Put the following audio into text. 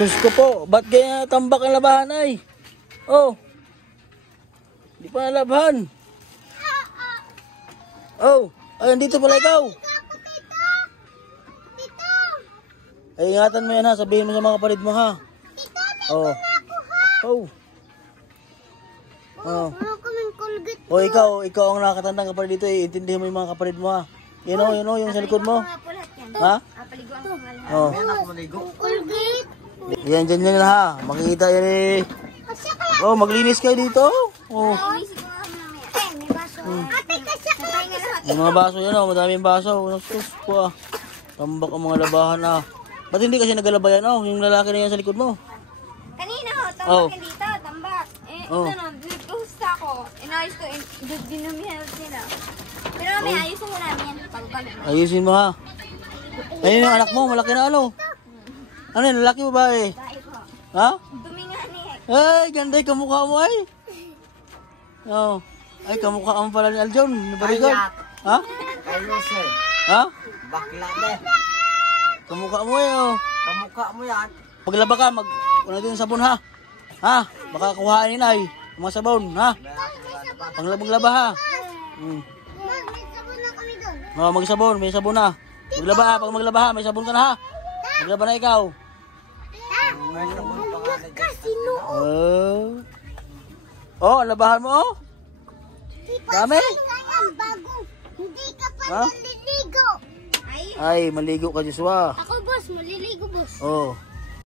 Sus ko po, ba't kaya tambak ang labahan ay? Oh. Di pa nalabahan. Oh, ay andito pala ikaw. Ay ingatan mo yan ha, sabihin mo sa mga kapatid mo ha. Oh. Oh. Oh. Oh, ikaw ang nakakatandang kapatid dito eh. Intindihin mo yung mga kapatid mo ha. Yun o, yung sa likod mo. Ha? Oh. Yan, dyan ha. Makikita yan eh. Oh, maglinis kayo dito. Oh. Yung mga baso yan oh, madaming baso. Nasus po ah. Tambak ang mga labahan ah. Ba't hindi kasi nagalabayan oh, yung lalaki na yan sa likod mo? Kanina ho, tambak yan dito, tambak. Eh, ito no, gusto ko. Inayos ko, dinumihan sila. Pero may ayusin mo namin yan. Ayusin mo ha. Ayun yung anak mo, malaki na ano. Ano yun, lalaki mo ba eh? Ha? Duminga ni. Ay, ganda yung kamukha mo ay. Oh. Ay, kamukha mo pala ni Aljon. Nabalikan. Ha? Ayusin. Ha? Bakla na. Kamukha mo eh oh. Kamukha mo yan. Paglaba ka, ano din yung sabon ha? Ha? Baka kuhaan yun ay. Mga sabon ha? Paglaba ha? May sabon na kami doon. Oh, magsabon, may sabon na. Maglaba ha, pag maglaba ha, may sabon ka na ha. Maglaba na ikaw. Kasino. Oh, labahan mo oh. Dami? Bago. Hindi ka pa Ha? naliligo. Ay, maligo ka Joshua. Ako boss, maliligo boss. Oh.